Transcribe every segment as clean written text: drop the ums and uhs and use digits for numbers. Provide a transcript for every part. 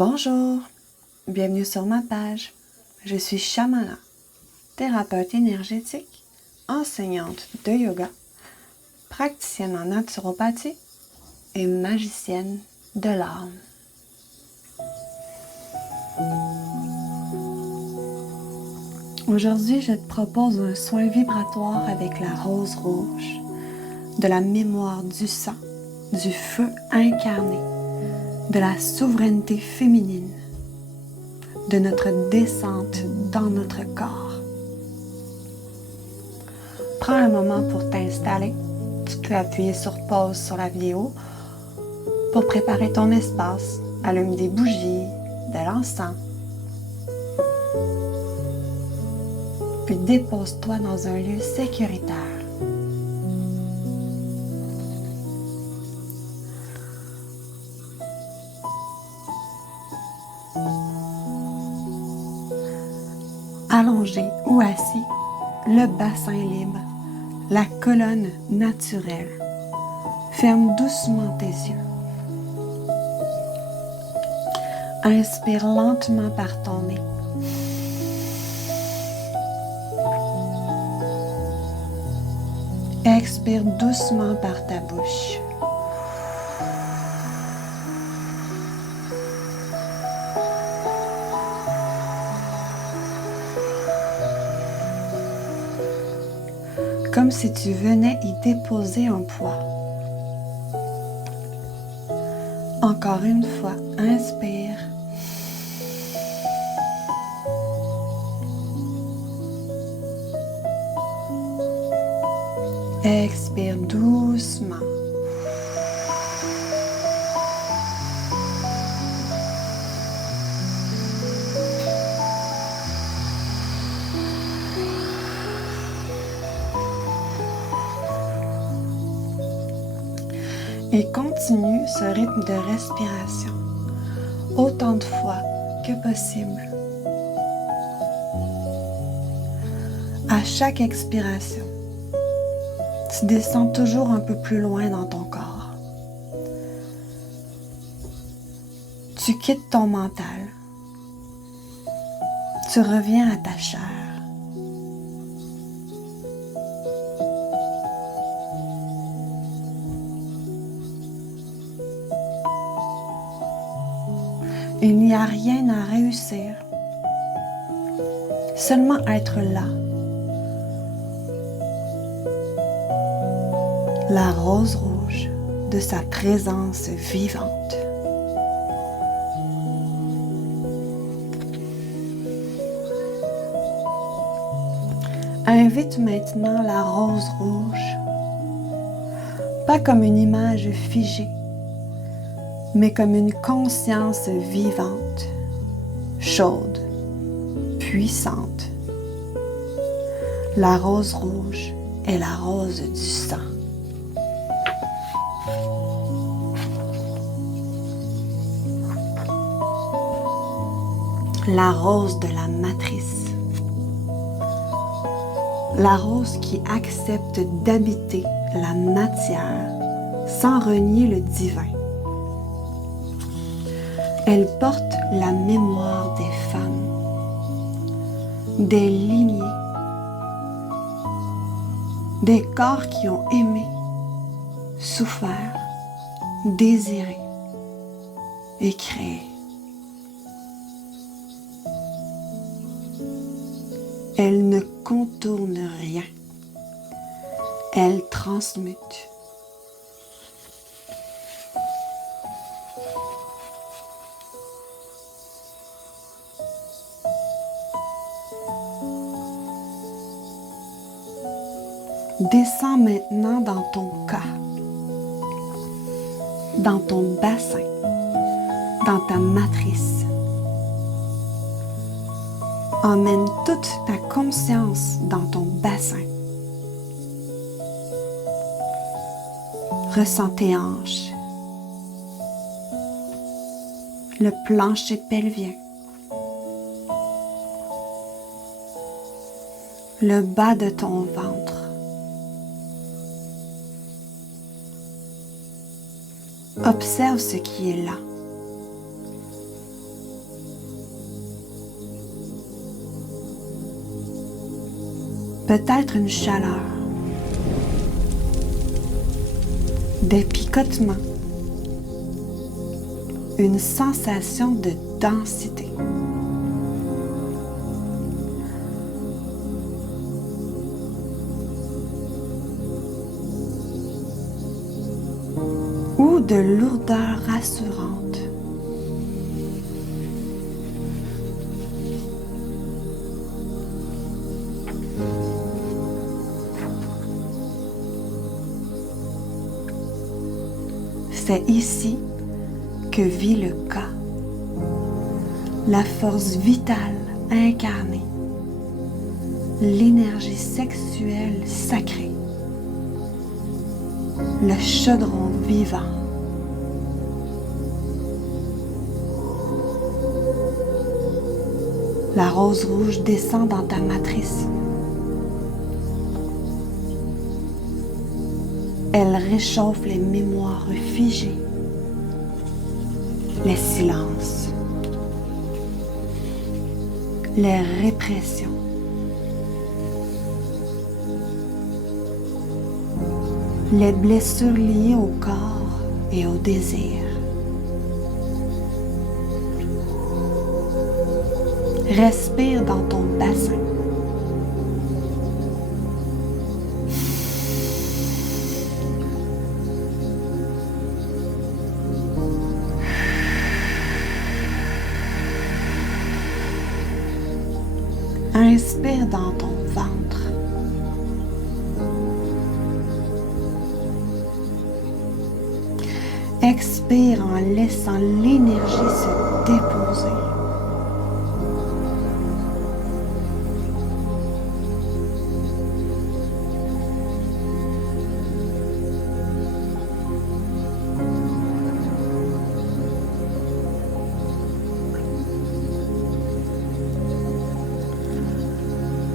Bonjour, bienvenue sur ma page. Je suis Shamana, thérapeute énergétique, enseignante de yoga, praticienne en naturopathie et magicienne de l'âme. Aujourd'hui, je te propose un soin vibratoire avec la rose rouge, de la mémoire du sang, du feu incarné, de la souveraineté féminine, de notre descente dans notre corps. Prends un moment pour t'installer. Tu peux appuyer sur pause sur la vidéo pour préparer ton espace. Allume des bougies, de l'encens. Puis dépose-toi dans un lieu sécuritaire. Allongé ou assis, le bassin libre, la colonne naturelle. Ferme doucement tes yeux. Inspire lentement par ton nez. Expire doucement par ta bouche. Comme si tu venais y déposer un poids. Encore une fois, inspire. Expire doucement. Et continue ce rythme de respiration autant de fois que possible. À chaque expiration, tu descends toujours un peu plus loin dans ton corps. Tu quittes ton mental. Tu reviens à ta chair. Il n'y a rien à réussir, seulement être là. La rose rouge de sa présence vivante. Invite maintenant la rose rouge, pas comme une image figée, mais comme une conscience vivante, chaude, puissante. La rose rouge est la rose du sang. La rose de la matrice. La rose qui accepte d'habiter la matière sans renier le divin. Elle porte la mémoire des femmes, des lignées, des corps qui ont aimé, souffert, désiré et créé. Elle ne contourne rien, elle transmute. Descends maintenant dans ton cas, dans ton bassin, dans ta matrice. Emmène toute ta conscience dans ton bassin. Ressens tes hanches, le plancher pelvien, le bas de ton ventre. Observe ce qui est là. peut-être une chaleur, des picotements, une sensation de densité. Ou de lourdeur rassurante. C'est ici que vit le Ka, la force vitale incarnée, l'énergie sexuelle sacrée, le chaudron vivant. La rose rouge descend dans ta matrice. Elle réchauffe les mémoires figées, les silences, les répressions. Les blessures liées au corps et au désir. Respire dans ton bassin. Inspire dans ton ventre. Expire en laissant l'énergie se déposer.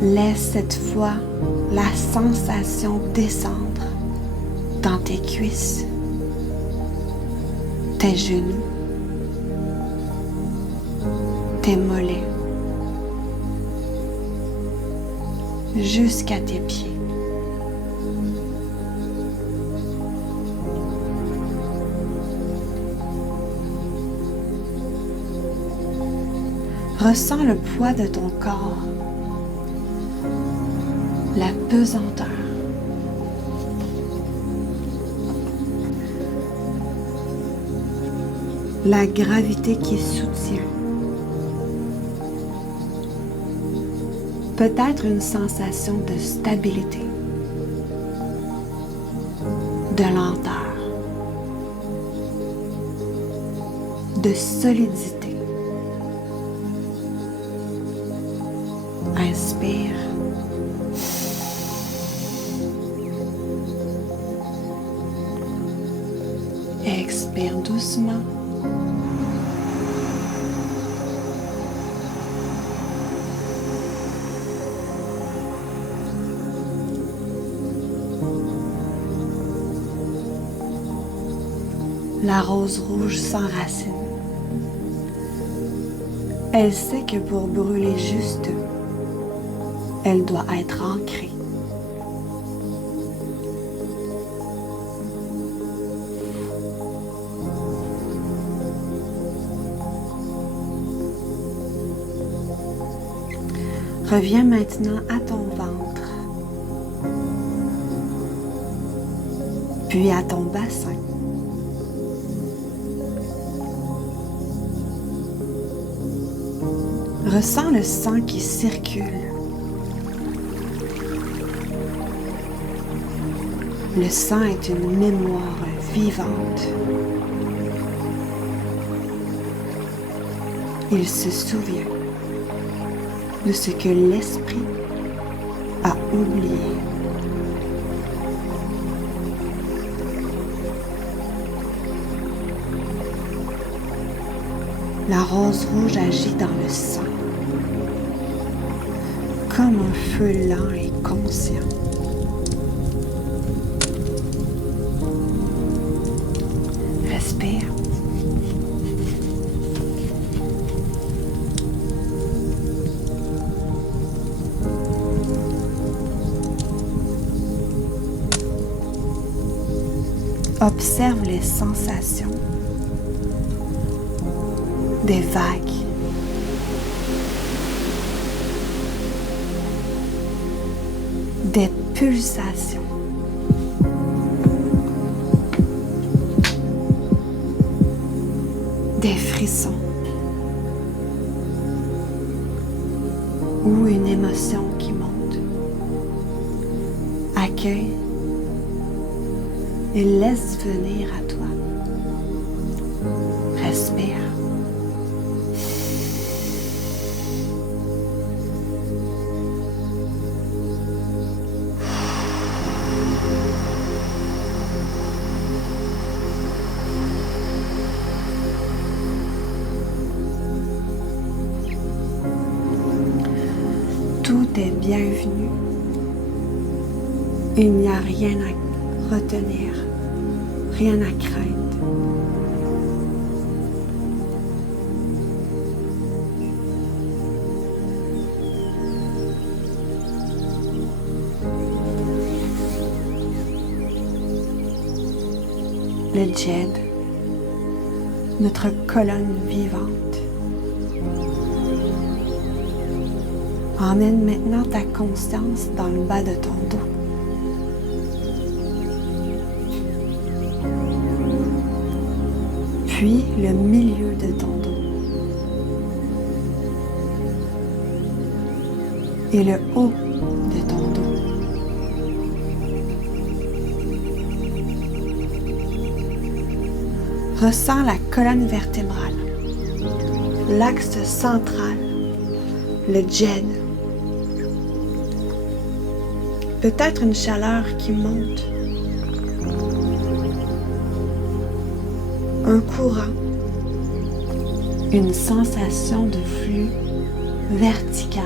Laisse cette fois la sensation descendre dans tes cuisses, tes genoux, tes mollets, jusqu'à tes pieds. Ressens le poids de ton corps, la pesanteur. La gravité qui soutient. Peut-être une sensation de stabilité, de lenteur, de solidité. Inspire. Expire doucement. La rose rouge s'enracine. Elle sait que pour brûler juste, elle doit être ancrée. Reviens maintenant à ton ventre, puis à ton bassin. Ressens le sang qui circule. Le sang est une mémoire vivante. Il se souvient de ce que l'esprit a oublié. La rose rouge agit dans le sang, comme un feu lent et conscient. Respire. Observe les sensations des vagues. Des pulsations. Des frissons. Ou une émotion qui monte. Accueille et laisse venir à toi. Respire. Tout est bienvenu. Il n'y a rien à retenir, rien à craindre. Le djed, notre colonne vivante. Emmène maintenant ta conscience dans le bas de ton dos. Puis le milieu de ton dos. Et le haut de ton dos. Ressens la colonne vertébrale, l'axe central, le djed. Peut-être une chaleur qui monte, un courant, une sensation de flux vertical.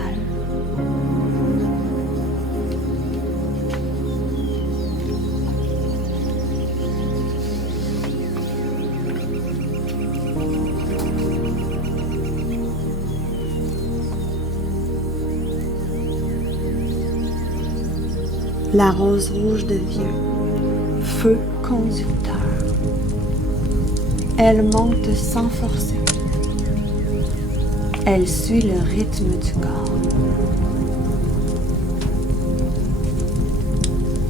La rose rouge devient feu conducteur. Elle monte sans forcer. Elle suit le rythme du corps.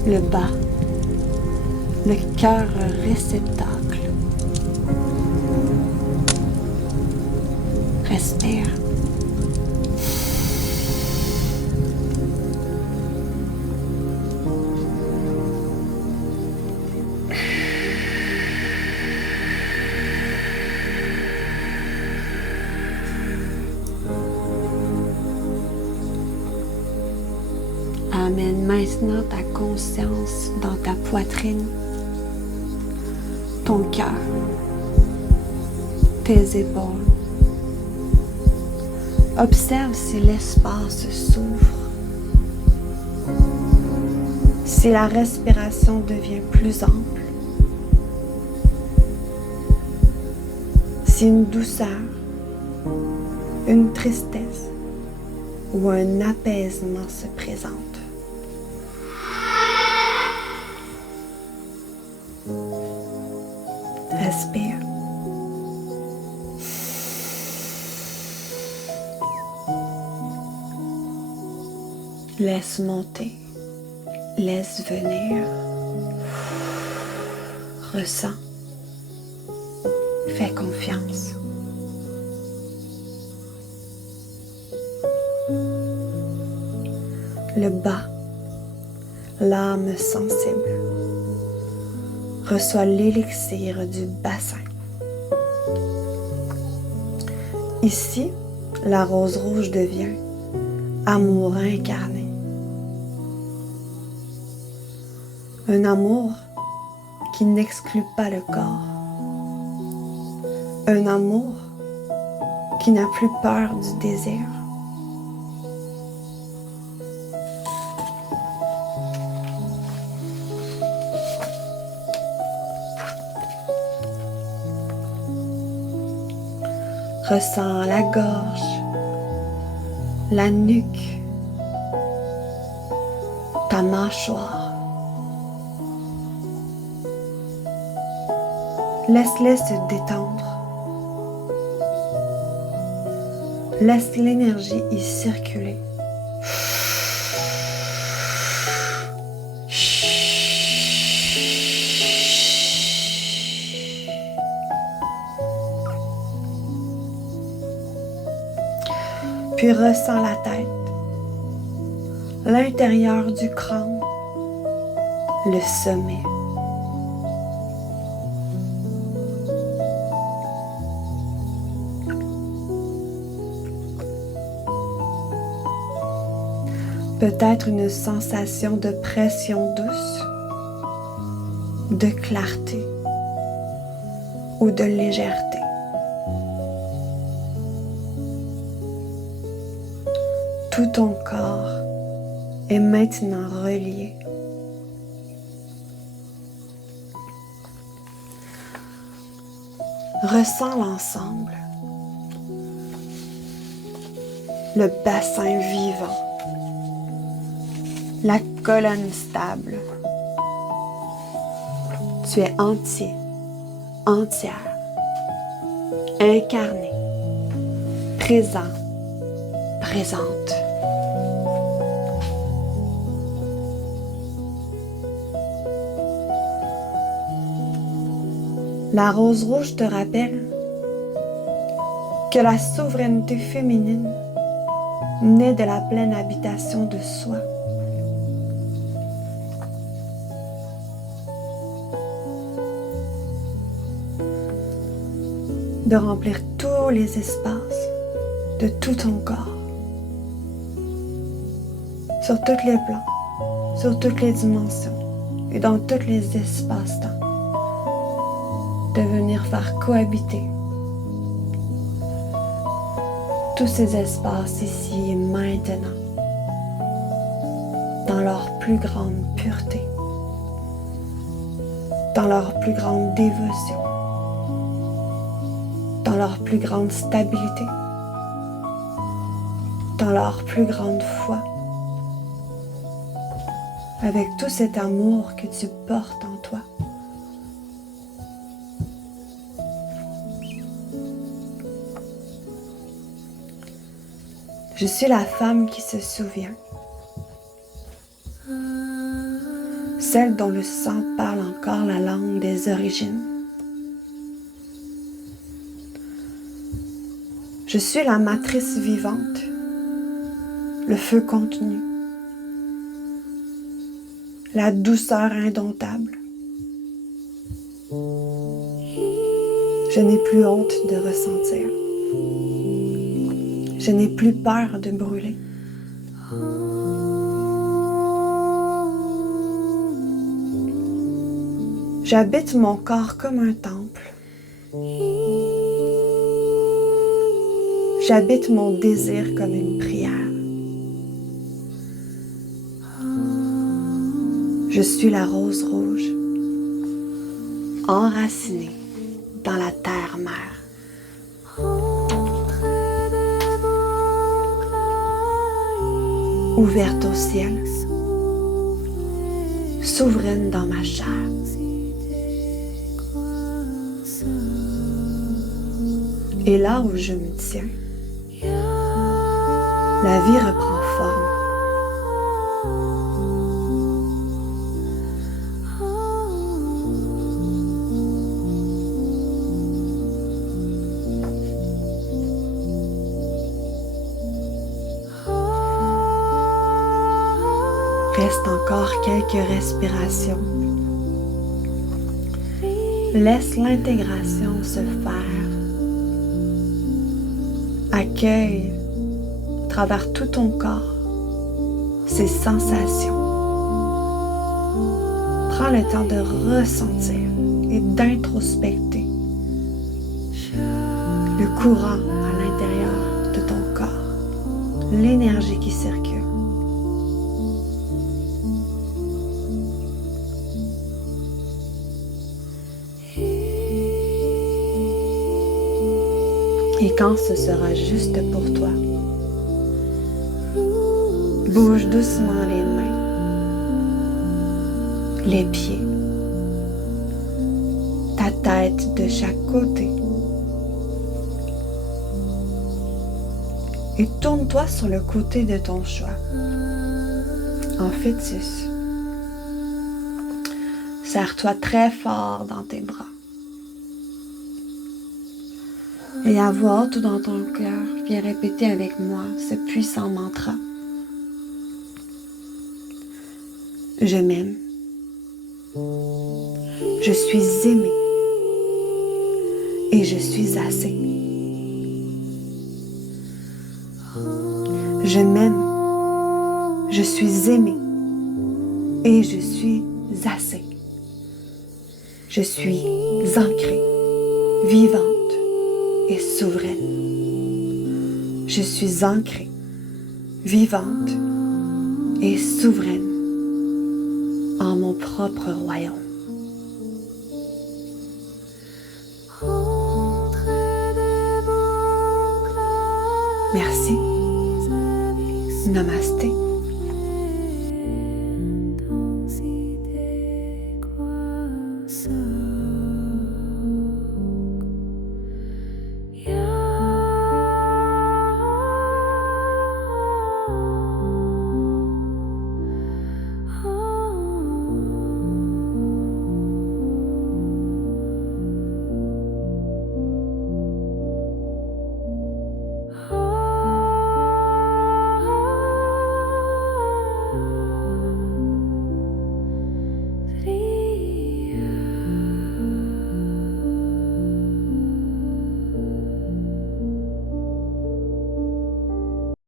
Le bas, le cœur réceptacle. Respire. Amène maintenant ta conscience dans ta poitrine, ton cœur, tes épaules. Observe si l'espace s'ouvre, si la respiration devient plus ample, si une douceur, une tristesse ou un apaisement se présente. Respire. Laisse monter, laisse venir, ressens, fais confiance. Le bas, l'âme sensible, reçoit l'élixir du bassin. Ici, la rose rouge devient amour incarné. Un amour qui n'exclut pas le corps. Un amour qui n'a plus peur du désir. Ressens la gorge, la nuque, ta mâchoire. Laisse-les se détendre. Laisse l'énergie y circuler. Puis ressens la tête, l'intérieur du crâne, le sommet. Peut-être une sensation de pression douce, de clarté ou de légèreté. Tout ton corps est maintenant relié. Ressens l'ensemble, le bassin vivant, la colonne stable. Tu es entier, entière, incarné, présent, présente. La rose rouge te rappelle que la souveraineté féminine naît de la pleine habitation de soi. De remplir tous les espaces de tout ton corps, sur tous les plans, sur toutes les dimensions et dans tous les espaces-temps. De venir faire cohabiter tous ces espaces ici et maintenant dans leur plus grande pureté, dans leur plus grande dévotion, dans leur plus grande stabilité, dans leur plus grande foi, avec tout cet amour que tu portes en toi. Je suis la femme qui se souvient, celle dont le sang parle encore la langue des origines. Je suis la matrice vivante, le feu contenu, la douceur indomptable. Je n'ai plus honte de ressentir. Je n'ai plus peur de brûler. J'habite mon corps comme un temple. J'habite mon désir comme une prière. Je suis la rose rouge, enracinée dans la terre-mère. Ouverte au ciel, souveraine dans ma chair. Et là où je me tiens, la vie reprend forme. Reste encore quelques respirations. Laisse l'intégration se faire. Accueille à travers tout ton corps ces sensations. Prends le temps de ressentir et d'introspecter le courant à l'intérieur de ton corps, l'énergie qui circule. Et quand ce sera juste pour toi, bouge doucement les mains, les pieds, ta tête de chaque côté. Et tourne-toi sur le côté de ton choix, en fœtus. Serre-toi très fort dans tes bras. Et à voix haute dans ton cœur, viens répéter avec moi ce puissant mantra. Je m'aime. Je suis aimée. Et je suis assez. Je m'aime. Je suis aimée. Et je suis assez. Je suis ancrée, vivante et souveraine. Je suis ancrée, vivante et souveraine en mon propre royaume. Merci. Namasté.